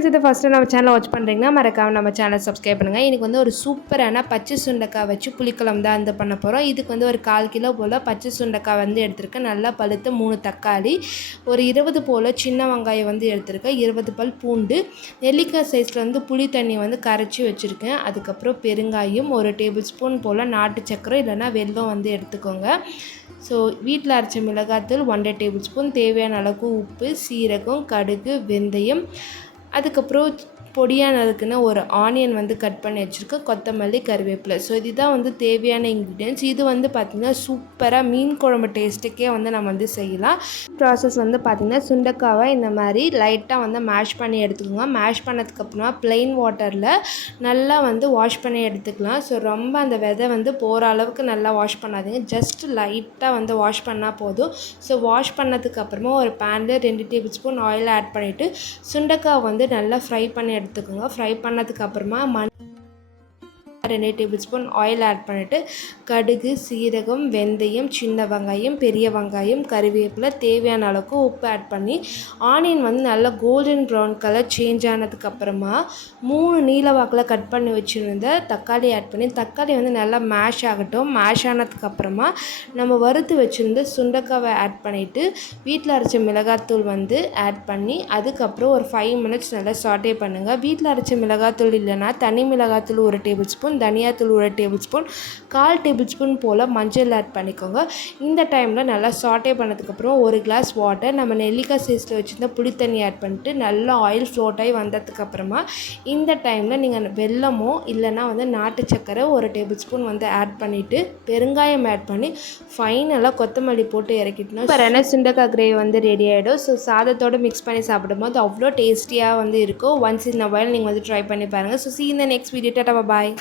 Friends இது first நம்ம channel watch பண்ணுறீங்கன்னா மறக்காம நம்ம சேனல் சப்ஸ்கிரைப் பண்ணுங்கள் எனக்கு வந்து ஒரு சூப்பரான பச்சை சுண்டக்காய் வச்சு புளிக்குழம்பு தான் வந்து பண்ண போகிறோம் இதுக்கு வந்து ஒரு கால் கிலோ போல் பச்சை சுண்டைக்காய் வந்து எடுத்திருக்கேன். நல்லா பழுத்த மூணு தக்காளி ஒரு இருபது போல் சின்ன வெங்காயம் வந்து எடுத்திருக்கேன். இருபது பல் பூண்டு நெல்லிக்காய் சைஸில் வந்து புளி தண்ணி வந்து கரைச்சி வச்சுருக்கேன். அதுக்கப்புறம் பெருங்காயம் ஒரு டேபிள் ஸ்பூன் போல் நாட்டு சக்கரை இல்லைன்னா வெல்லம் வந்து எடுத்துக்கோங்க. ஸோ வீட்டில் அரைச்ச மிளகாத்தூள் ஒன்றரை டேபிள் ஸ்பூன் தேவையான அளவுக்கு உப்பு சீரகம் கடுகு வெந்தயம் அதுக்கப்புறம் பொடியானதுக்குன்னு ஒரு ஆனியன் வந்து கட் பண்ணி வச்சுருக்கேன். கொத்தமல்லி கருவேப்பிலை. ஸோ இதுதான் வந்து தேவையான இன்க்ரீடியன்ஸ் இது வந்து பார்த்திங்கன்னா சூப்பராக மீன் குழம்பு டேஸ்ட்டுக்கே வந்து நம்ம வந்து செய்யலாம். ப்ராசஸ் வந்து பார்த்திங்கன்னா சுண்டைக்காவை இந்த மாதிரி லைட்டாக வந்து மேஷ் பண்ணி எடுத்துக்கோங்க. மேஷ் பண்ணதுக்கப்புறமா ப்ளெயின் வாட்டரில் நல்லா வந்து வாஷ் பண்ணி எடுத்துக்கலாம். ஸோ ரொம்ப அந்த விதை வந்து போகிற அளவுக்கு நல்லா வாஷ் பண்ணாதீங்க. ஜஸ்ட் லைட்டாக வந்து வாஷ் பண்ணால் போதும். ஸோ வாஷ் பண்ணதுக்கப்புறமா ஒரு பேனில் ரெண்டு டேபிள் ஸ்பூன் ஆயில் ஆட் பண்ணிவிட்டு சுண்டக்காவை வந்து நல்லா ஃப்ரை பண்ணி எடுத்துக்கோங்க. ஃப்ரை பண்ணதுக்கப்புறமா மண் ரெண்டு டேபிள் ஸ்பூன் ஆயில் ஆட் பண்ணிவிட்டு கடுகு சீரகம் வெந்தயம் சின்ன வெங்காயம் பெரிய வெங்காயம் கருவேப்பிலை தேவையான அளவுக்கு உப்பு ஆட் பண்ணி ஆனியன் வந்து நல்லா கோல்டன் ப்ரௌன் கலர் சேஞ்ச் ஆனதுக்கப்புறமா மூணு நீல வாக்கில் கட் பண்ணி வச்சுருந்த தக்காளி ஆட் பண்ணி தக்காளி வந்து நல்லா மேஷ் ஆகட்டும். மேஷ் ஆனதுக்கப்புறமா நம்ம வறுத்து வச்சுருந்த சுண்டக்காவை ஆட் பண்ணிவிட்டு வீட்டில் அரைச்ச மிளகாத்தூள் வந்து ஆட் பண்ணி அதுக்கப்புறம் ஒரு ஃபைவ் மினிட்ஸ் நல்லா சாட்டே பண்ணுங்கள் வீட்டில் அரைச்ச மிளகாத்தூள் இல்லைன்னா தனி மிளகாத்தூள் ஒரு டேபிள் ஸ்பூன் ஸ்பூன் தனியாத்தூள் ஒரு டேபிள் ஸ்பூன் கால் டேபிள் ஸ்பூன் போல் மஞ்சள் ஆட் பண்ணிக்கோங்க. இந்த டைமில் நல்லா சாட்டே பண்ணதுக்கப்புறம் ஒரு கிளாஸ் வாட்டர் நம்ம நெல்லிக்காய் சைஸில் வச்சுருந்தா புளி தண்ணி ஆட் பண்ணிட்டு நல்லா ஆயில் ஃப்ளோட் ஆகி வந்ததுக்கப்புறமா இந்த டைமில் நீங்கள் வெல்லமோ இல்லைனா வந்து நாட்டு சக்கரை ஒரு டேபிள் ஸ்பூன் வந்து ஆட் பண்ணிவிட்டு பெருங்காயம் ஆட் பண்ணி ஃபைனலாக கொத்தமல்லி போட்டு இறக்கிட்டோம் இப்போ ரென சுண்டக்காய் கிரேவி வந்து ரெடி ஆகிடும் ஸோ சாதத்தோடு மிக்ஸ் பண்ணி சாப்பிடும்போது அவ்வளோ டேஸ்டியாக வந்து இருக்கும். ஒன்ஸ் இந்த வயல் நீங்கள் வந்து ட்ரை பண்ணி பாருங்கள் ஸோ சி இந்த நெக்ஸ்ட் வீடியோ டாட்டா பாய்